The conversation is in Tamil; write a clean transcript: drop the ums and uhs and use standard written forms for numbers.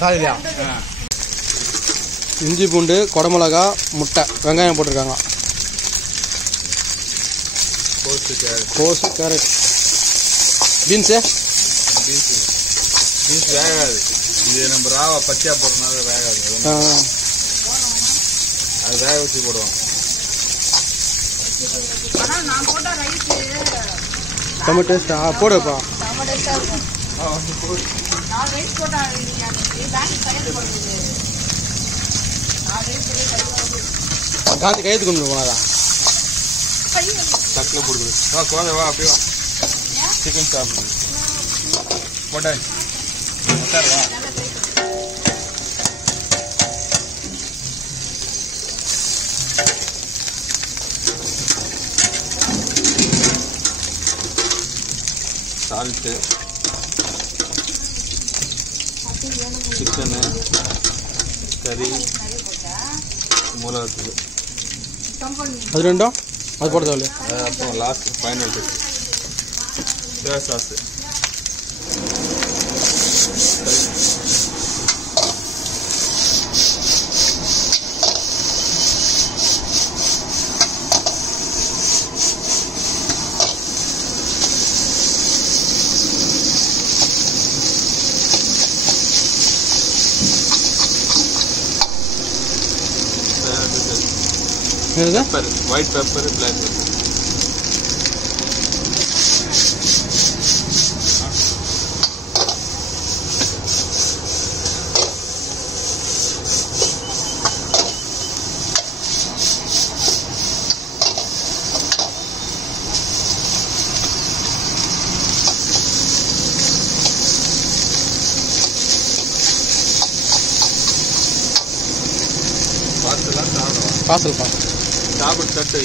காலையிலையா? இஞ்சி பூண்டு, குடமிளகா, முட்டை, வெங்காயம் போட்டிருக்காங்க. கோஸு, கேரட், பீன்ஸு பீன்ஸ் வேகாது. இது நம்ம ராவா பச்சையாக போடுறதுனால வேகாது. அது வேக வச்சு போடுவோம். டொமேட்டோ டேஸ்ட்டா போடுப்பா. காந்தி கையெழுத்து கொண்டு போனாதா? தட்டில் போடுது. வா குழந்தை வா, அப்படியே வா. சிக்கன் சாப்பிடுது. போட்டேன் வா. சால்ட்டு, சிக்கனு, கறி, மிளகாத்தூள், அது ரெண்டும் அது போட தேவையில்ல. அப்புறம் last final touch soya sauce. Pepper, white pepper, black pepper. Parcel பார்த்து சாப்பிட்டு தட்டு